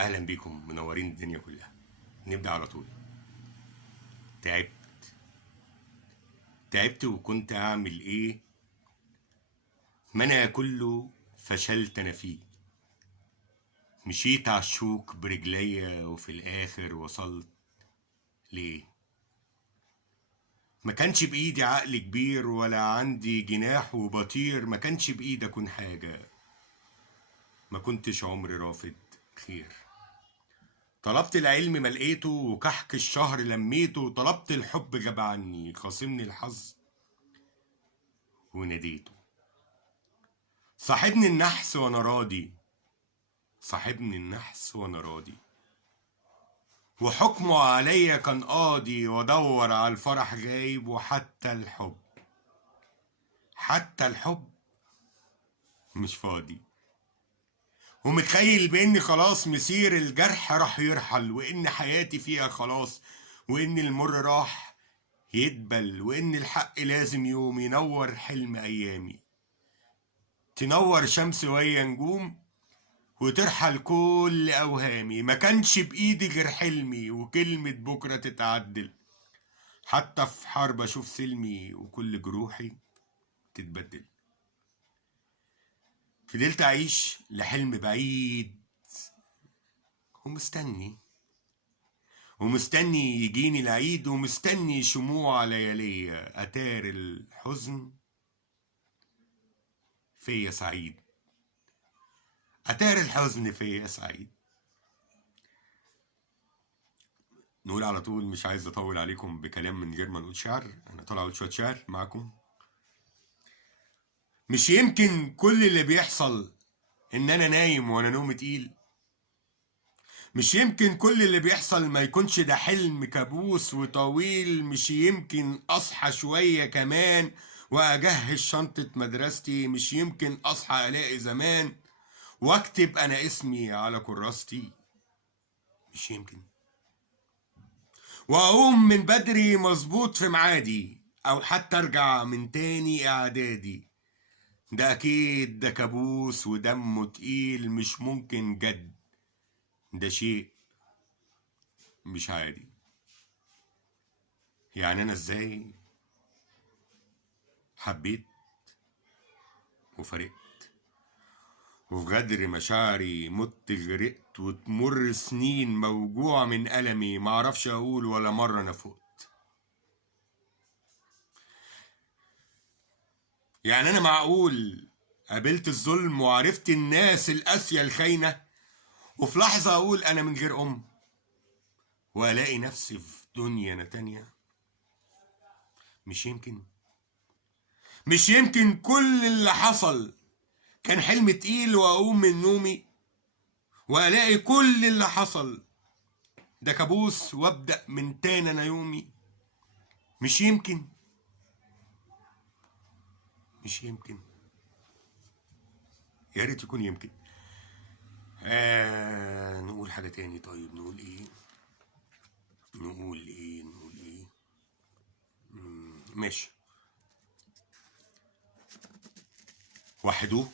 اهلا بيكم منورين الدنيا كلها. نبدأ على طول. تعبت وكنت اعمل ايه؟ ما انا كله فشلت انا فيه. مشيت عالشوك برجليا وفي الاخر وصلت ليه؟ ما كانش بايدي عقل كبير ولا عندي جناح وبطير، ما كانش بايدي اكون حاجة، ما كنتش عمري رافض خير. طلبت العلم ما لقيته وكحك الشهر لميته، طلبت الحب غاب عني خاصمني الحظ وناديته. صاحبني النحس وانا راضي، صاحبني النحس وانا راضي، وحكمه عليا كان قاضي، وادور على الفرح غايب، وحتى الحب حتى الحب مش فاضي. ومتخيل باني خلاص مسير الجرح راح يرحل، وان حياتي فيها خلاص، وان المر راح يدبل، وان الحق لازم يوم ينور حلم ايامي، تنور شمس ويا نجوم وترحل كل اوهامي. ما كانش بايدي غير حلمي وكلمة بكرة تتعدل، حتى في حرب اشوف سلمي وكل جروحي تتبدل. فضلت اعيش لحلم بعيد ومستني يجيني العيد، ومستني شموع لياليا اتار الحزن فيا سعيد، اتار الحزن فيا سعيد. نقول على طول، مش عايز اطول عليكم بكلام من غير ما نقول شعر. انا طالع اقول شويه شعر معاكم. مش يمكن كل اللي بيحصل ان انا نايم وانا نومي تقيل؟ مش يمكن كل اللي بيحصل ما يكونش ده حلم كابوس وطويل؟ مش يمكن اصحى شويه كمان واجهز شنطه مدرستي؟ مش يمكن اصحى الاقي زمان واكتب انا اسمي على كراستي؟ مش يمكن واقوم من بدري مظبوط في معادي، او حتى ارجع من تاني اعدادي؟ ده اكيد ده كابوس ودمه تقيل، مش ممكن جد، ده شيء مش عادي. يعني انا ازاي حبيت وفرقت، وفي غدر مشاعري مت غرقت، وتمر سنين موجوع من ألمي، معرفش أقول ولا مرة أنا فقت. يعني أنا معقول قابلت الظلم وعرفت الناس القاسية الخاينة، وفي لحظة أقول أنا من غير أم، وألاقي نفسي في دنيا تانية؟ مش يمكن كل اللي حصل كان حلم تقيل، وأقوم من نومي وألاقي كل اللي حصل ده كابوس، وأبدأ من تاني أنا يومي؟ مش يمكن يا ريت يكون يمكن. نقول حاجة تاني. طيب نقول ايه؟ ماشي. وحدوه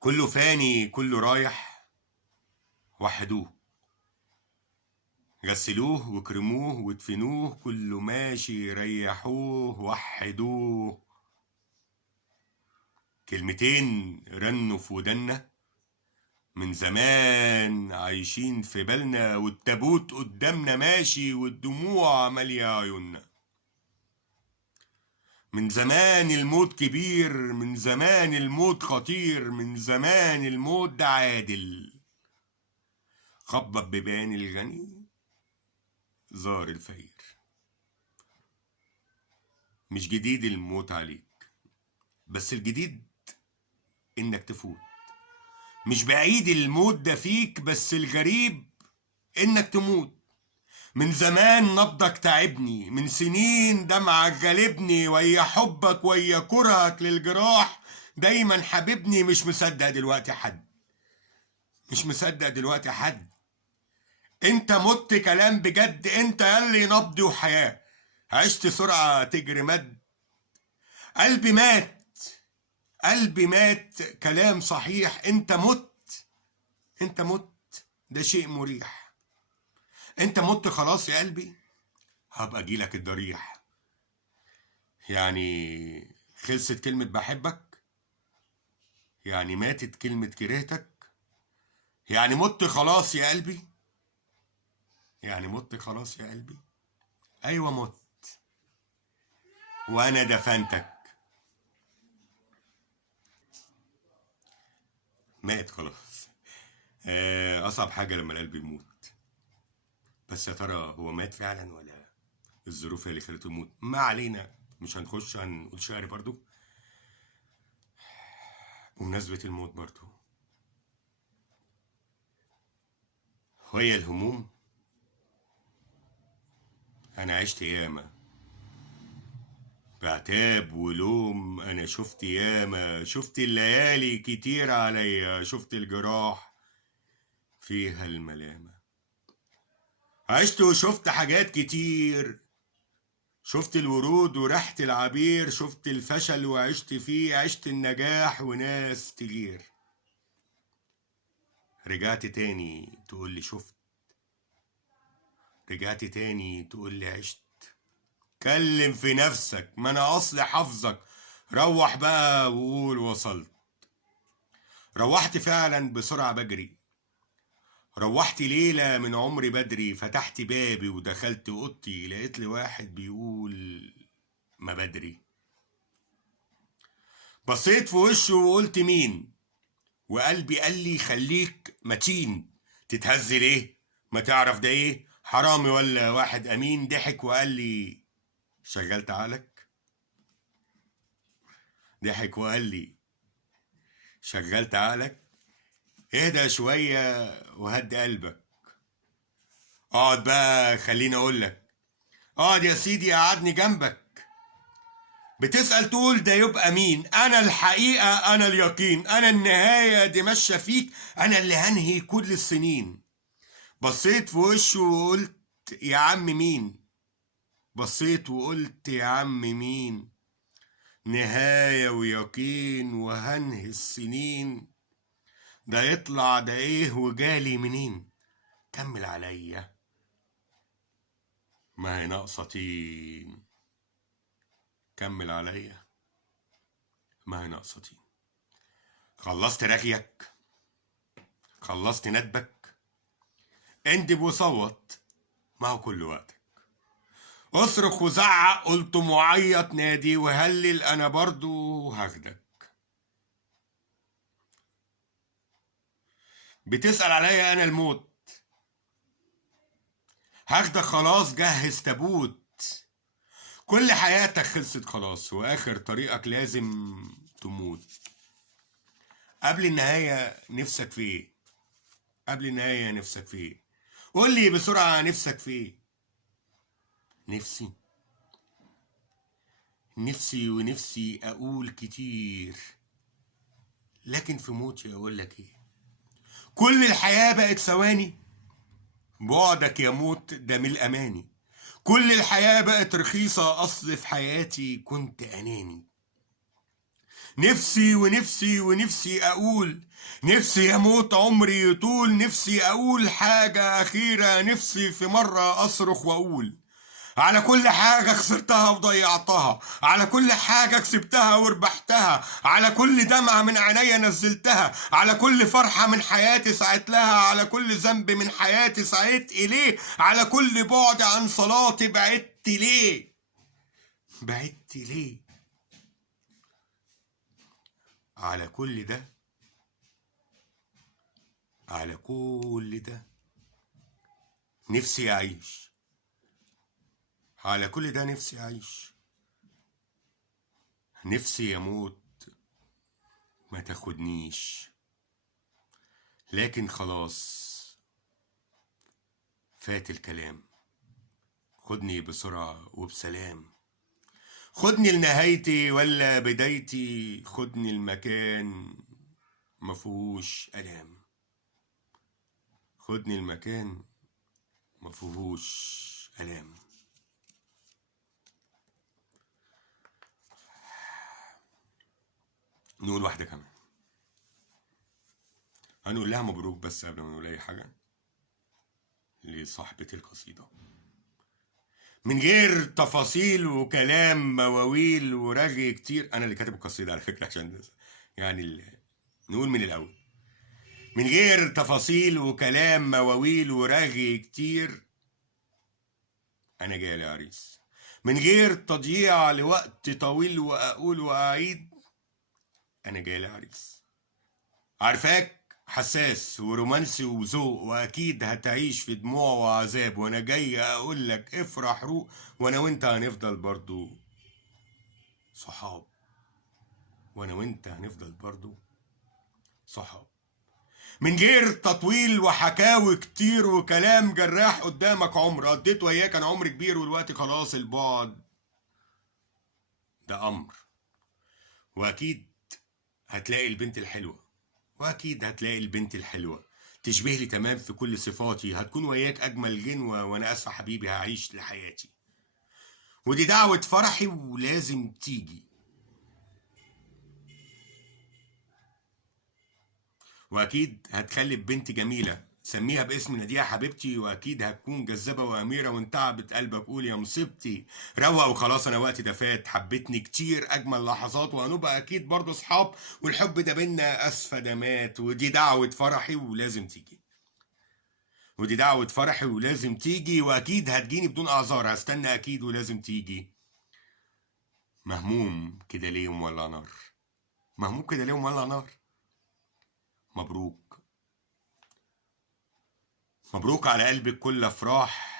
كله فاني كله رايح، وحدوه غسلوه وكرموه ودفنوه، كله ماشي ريحوه وحدوه. كلمتين رنوا في ودنا من زمان عايشين في بالنا، والتابوت قدامنا ماشي والدموع مالية عيوننا. من زمان الموت كبير، من زمان الموت خطير، من زمان الموت ده عادل. خبط ببان الغني زار الفقير. مش جديد الموت عليك، بس الجديد انك تفوت. مش بعيد الموت ده فيك، بس الغريب انك تموت. من زمان نبضك تعبني، من سنين دمعك غالبني، ويا حبك ويا كرهك للجراح دايما حبيبني. مش مصدق دلوقتي حد، انت مت كلام بجد، انت يلي نبضي وحياة. عشت سرعة تجري مد، قلبي مات كلام صحيح، انت مت انت مت، ده شيء مريح. انت مت خلاص يا قلبي، هبقى اجيلك الضريح. يعني خلصت كلمة بحبك، يعني ماتت كلمة كرهتك، يعني مت خلاص يا قلبي، يعني مت خلاص يا قلبي. ايوه مت، وانا دفنتك. مات خلاص. اصعب حاجة لما القلب يموت. بس يا ترى هو مات فعلا ولا الظروف هي اللي خلته يموت؟ ما علينا، مش هنقول شعر برضو. بمناسبة الموت برضو، وهي الهموم انا عشت ياما بعتاب ولوم. انا شفت ياما، شفت الليالي كتير عليا، شفت الجراح فيها الملامة. عشت وشفت حاجات كتير، شفت الورود وريحة العبير، شفت الفشل وعشت فيه، عشت النجاح وناس تغير. رجعت تاني تقول لي شفت، رجعت تاني تقول لي عشت. كلم في نفسك، ما انا اصلي حافظك. روح بقى وقول وصلت. روحت فعلا بسرعة بجري، روحت ليلة من عمري بدري. فتحت بابي ودخلت اوضتي، لقيت لي واحد بيقول ما بدري. بصيت في وشه وقلت مين، وقلبي قال لي خليك متين. تتهز ليه؟ ما تعرف ده ايه، حرامي ولا واحد امين؟ ضحك وقال لي شغلت عقلك. ضحك وقال لي شغلت عقلك. اهدى شوية وهد قلبك. اقعد بقى خليني اقول لك. اقعد يا سيدي قعدني جنبك. بتسأل تقول ده يبقى مين؟ انا الحقيقة، انا اليقين، انا النهاية دي ماشية فيك، انا اللي هنهي كل السنين. بصيت في وشه وقلت يا عم مين، بصيت وقلت يا عم مين، نهاية ويقين وهنهي السنين. ده يطلع ده ايه وجالي منين؟ كمل عليا، ما هي ناقصة طين. كمل عليا، ما هي ناقصة طين. خلصت رغيك، خلصت ندبك، اندب وصوت، ما هو كل وقتك. اصرخ وزعق، قلت معيط، نادي وهلل، انا برضو هاخدك. بتسأل عليا انا الموت، هاخدك خلاص، جهز تابوت. كل حياتك خلصت خلاص، واخر طريقك لازم تموت. قبل النهاية نفسك في ايه؟ قبل النهاية نفسك في ايه؟ قول لي بسرعة نفسك في ايه؟ نفسي، نفسي ونفسي اقول كتير، لكن في موتي اقول لك ايه؟ كل الحياة بقت ثواني، بعدك يا موت ده من الاماني. كل الحياة بقت رخيصة، اصل في حياتي كنت اناني. نفسي ونفسي ونفسي اقول، نفسي اموت عمري يطول، نفسي اقول حاجة اخيرة، نفسي في مرة اصرخ واقول على كل حاجة خسرتها وضيعتها، على كل حاجة كسبتها وربحتها، على كل دمعة من عينيا نزلتها، على كل فرحة من حياتي سعيت لها، على كل ذنب من حياتي سعيت إليه، على كل بعد عن صلاتي بعدت ليه، بعدت ليه. على كل ده، على كل ده نفسي أعيش، على كل ده نفسي أعيش. نفسي يموت ما تاخدنيش، لكن خلاص فات الكلام. خدني بسرعة وبسلام، خدني لنهايتي ولا بدايتي، خدني المكان مفهوش ألام، خدني المكان مفهوش ألام. نقول واحدة كمان. هنقول لها مبروك، بس قبل ما نقول اي حاجه لصاحبة القصيدة، من غير تفاصيل وكلام مواويل ورغي كتير. انا اللي كاتب القصيدة على فكرة، عشان يعني نقول من الاول. من غير تفاصيل وكلام مواويل ورغي كتير، انا جاي يا عريس. من غير تضييع لوقت طويل واقول واعيد، انا جاي يا عريس. عارفاك حساس ورومانسي وذوق، واكيد هتعيش في دموع وعذاب، وانا جاي اقول لك افرح روق، وانا وانت هنفضل برضو صحاب، وانا وانت هنفضل برضو صحاب. من غير تطويل وحكاوي كتير وكلام جراح، قدامك عمر قضيت وياك كان عمر كبير، والوقت خلاص البعد ده امر. واكيد هتلاقي البنت الحلوة، واكيد هتلاقي البنت الحلوة تشبه لي تمام في كل صفاتي، هتكون وياك اجمل جنوة، وانا اسفة حبيبي هعيش لحياتي. ودي دعوة فرحي ولازم تيجي. واكيد هتخلي بنت جميلة سميها باسم نادية حبيبتي، واكيد هتكون جذابة واميرة، وانت تعبت قلبك قول يا مصيبتي. روق وخلاص، انا وقتي ده فات، حبيتني كتير اجمل لحظات، وهنبقى اكيد برضه اصحاب، والحب ده بينا اسفة ده مات. ودي دعوة فرحي ولازم تيجي. ودي دعوة فرحي ولازم تيجي، واكيد هتجيني بدون اعذار، هستنى اكيد ولازم تيجي. مهموم كده ليه مولع نار؟ مهموم كده ليه مولع نار؟ مبروك، مبروك على قلبك كل افراح،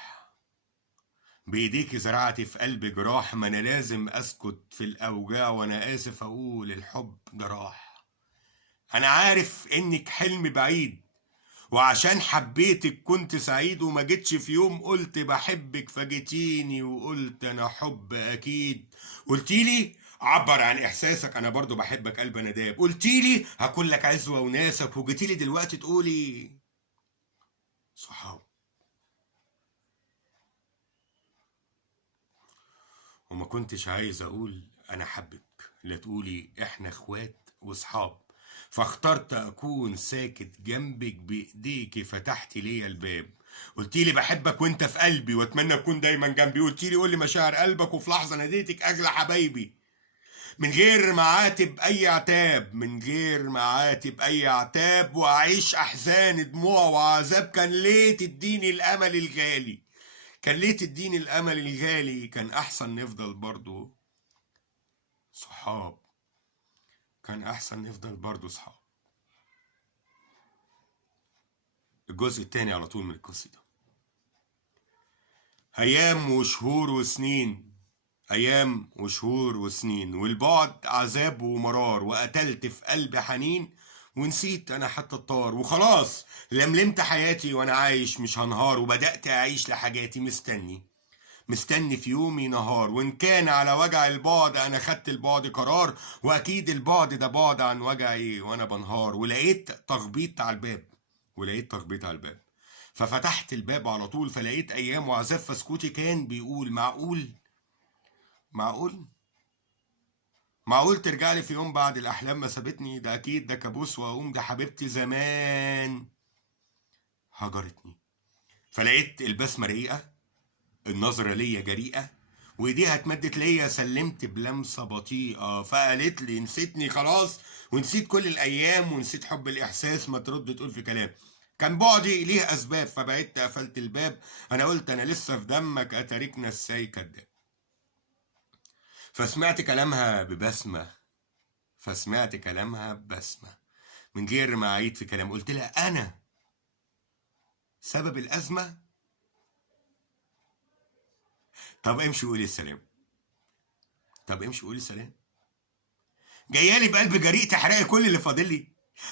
بايديك زرعتي في قلبي جراح، ما انا لازم اسكت في الاوجاع، وانا اسف اقول الحب ده راح. انا عارف انك حلم بعيد، وعشان حبيتك كنت سعيد، وما جيتش في يوم قلت بحبك، فجيتيني وقلت انا حب اكيد. قلتيلي عبر عن احساسك، انا برضو بحبك قلب انا داب. قلتيلي هكون لك عزوة وناسك، وجيتيلي دلوقتي تقولي صحاب. وما كنتش عايز اقول انا حبك، لا تقولي احنا اخوات وصحاب، فاخترت اكون ساكت جنبك، بايديكي فتحتي ليا الباب. قلتيلي بحبك وانت في قلبي، واتمنى تكون دايما جنبي. قلتيلي قولي مشاعر قلبك، وفي لحظه ناديتك اغلى حبايبي. من غير ما اعاتب اي عتاب، من غير ما اعاتب اي عتاب، واعيش احزان دموع وعذاب، كان ليه تديني الامل الغالي؟ كان ليه تديني الامل الغالي؟ كان احسن نفضل برضو صحاب، كان احسن نفضل برضو صحاب. الجزء التاني على طول من القصيدة. ايام وشهور وسنين، ايام وشهور وسنين، والبعد عذاب ومرار، وقتلت في قلبي حنين، ونسيت انا حتى الطار، وخلاص لملمت حياتي وانا عايش مش هنهار، وبدأت اعيش لحاجاتي مستني، مستني في يومي نهار. وإن كان على وجع البعد أنا خدت البعد قرار، وأكيد البعد ده بعد عن وجعي وأنا بنهار. ولقيت تخبيط على الباب، ولقيت تخبيط على الباب، ففتحت الباب على طول، فلقيت أيام وعذاب، فسكوتي كان بيقول معقول؟ معقول؟ معقول ترجع لي في يوم بعد الأحلام ما سابتني؟ ده أكيد ده كابوس، وأقوم ده حبيبتي زمان هجرتني. فلقيت البسمة رقيقة، النظرة ليا جريئة، وايديها اتمدت ليا، سلمت بلمسة بطيئة، فقالت لي نسيتني خلاص، ونسيت كل الايام، ونسيت حب الاحساس، ما ترد تقول في كلام. كان بعدي ليه اسباب، فبعدت قفلت الباب، انا قلت انا لسه في دمك، اتاركنا الساي كداب. فسمعت كلامها ببسمة، فسمعت كلامها ببسمة، من غير ما اعيد في كلام قلت لها انا سبب الازمة. طب امشي قولي السلام، طب امشي قولي السلام. جايالي بقلب جريء تحرقي كل اللي فاضل لي،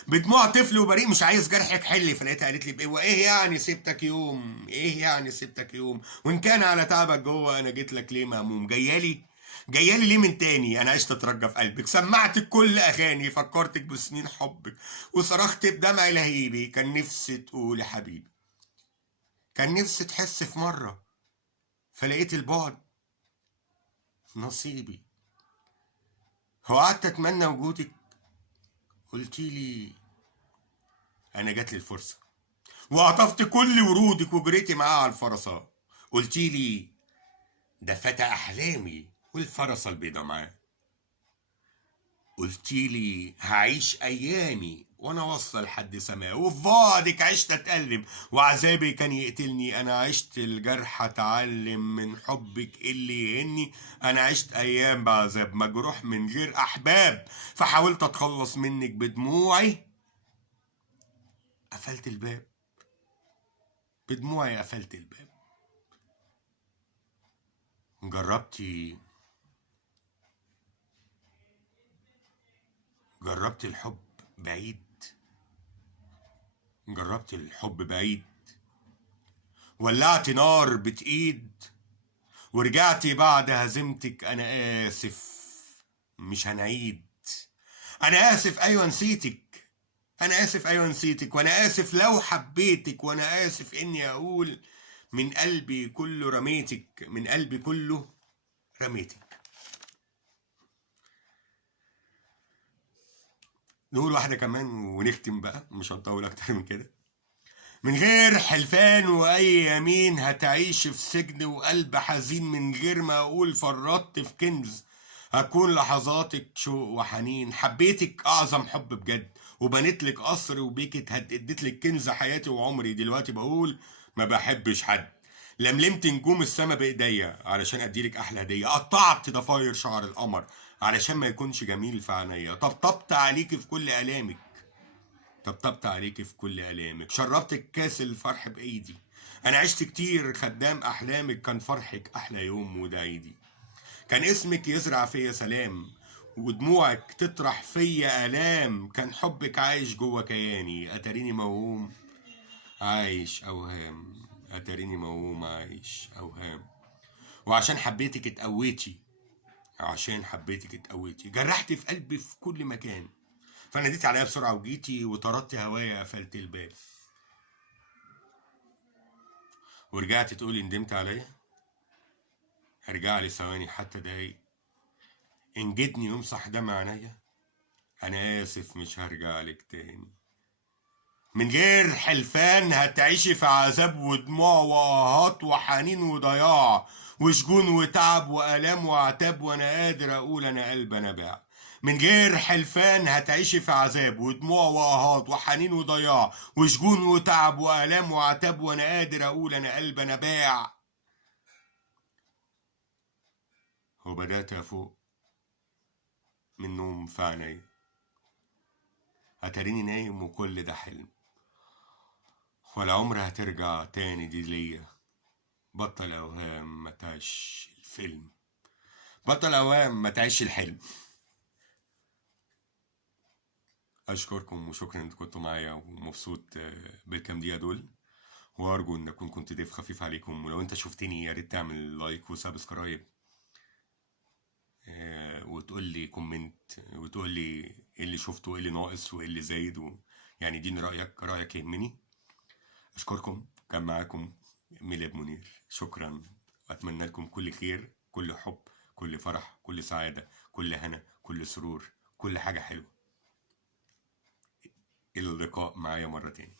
بدموع طفل وبريء مش عايز جرحك حلي. فلقيتها قالت لي بايه، وايه يعني سبتك يوم، ايه يعني سبتك يوم، وان كان على تعبك جوه انا جيت لك ليه مهموم. جايالي، جايالي ليه من تاني، انا عشت اترجى في قلبك، سمعتك كل اغاني، فكرتك بسنين حبك، وصرخت بدمع لهيبي. كان نفسي تقول يا حبيبي، كان نفسي تحس في مره، فلقيت البعد نصيبي. هو قعدت اتمنى وجودك، قلتيلي انا جاتلي الفرصة وقطفت كل ورودك وجريتي معاه على الفرسان. قلتي لي ده فتى احلامي والفرسة البيضة معاه. قلتي لي هعيش ايامي وانا واصله لحد سماه، وفي بعدك عشت اتألم وعذابي كان يقتلني. انا عشت الجرح اتعلم من حبك اللي يهني. انا عشت ايام بعذاب مجروح من غير احباب، فحاولت اتخلص منك بدموعي قفلت الباب. بدموعي قفلت الباب. جربت الحب بعيد. جربت الحب بعيد. ولعت نار بتقيد ورجعتي بعد هزيمتك. انا اسف مش هنعيد. انا اسف ايوه نسيتك. انا اسف ايوه نسيتك، وانا اسف لو حبيتك، وانا اسف اني اقول من قلبي كله رميتك. من قلبي كله رميتك. نقول واحدة كمان ونختم بقى، مش هنطول اكتر من كده. من غير حلفان واي يمين هتعيش في سجن وقلب حزين. من غير ما اقول فرطت في كنز هكون لحظاتك شوق وحنين. حبيتك اعظم حب بجد وبنيتلك قصر وبيك اديتلك كنز حياتي وعمري. دلوقتي بقول ما بحبش حد. لملمت نجوم السما بايديا علشان اديلك احلى هديه. قطعت ضفاير شعر القمر علشان ما يكونش جميل في عينيا. طبطبت عليكي في كل الامك. طبطبت عليكي في كل آلامك. شربتك كاس الفرح بإيدي. أنا عشت كتير خدام أحلامك. كان فرحك أحلى يوم وده عيدي. كان اسمك يزرع فيا سلام ودموعك تطرح فيا آلام. كان حبك عايش جوه كياني. أتاريني موهوم عايش أوهام. أتاريني موهوم عايش أوهام. وعشان حبيتك اتقويتي. عشان حبيتك اتقويتي. جرحتي في قلبي في كل مكان. فناديتي عليا بسرعة وجيتي وطردتي هوايا قفلت الباب. ورجعتي تقولي ندمت عليا. هرجع لي ثواني حتى دقايق. إن جيتني يمسح دمع عينيا. أنا آسف مش هرجع لك تاني. من غير حلفان هتعيشي في عذاب ودموع وآهات وحنين وضياع وشجون وتعب وآلام وعتاب. وأنا قادر أقول أنا قلب أنا باع. من غير حلفان هتعيشي في عذاب ودموع وآهات وحنين وضياع وشجون وتعب وآلام وعتاب. وأنا قادر أقول أنا قلب أنا باع. وبدأت أفوق من نوم في عينيا. أتاريني نايم وكل ده حلم. ولا عمر هترجع تاني دي ليا. بطل أوهام ما تعيش الفيلم. بطل أوهام ما تعيش الحلم. أشكركم وشكرا إن كنتوا معايا ومبسوط بالكام دقيقة دول. وأرجو إن أكون كنت ضيف خفيف عليكم. ولو أنت شفتني يا ريت تعمل لايك وسبسكرايب وتقول لي كومنت وتقول لي إيه اللي شفته وإيه اللي ناقص وإيه اللي زايد يعني دين رأيك يهمني. أشكركم. كان معاكم ميلاد منير. شكرا وأتمنى لكم كل خير كل حب كل فرح كل سعادة كل هنا كل سرور كل حاجة حلوة. إلى اللقاء معايا مرة تاني.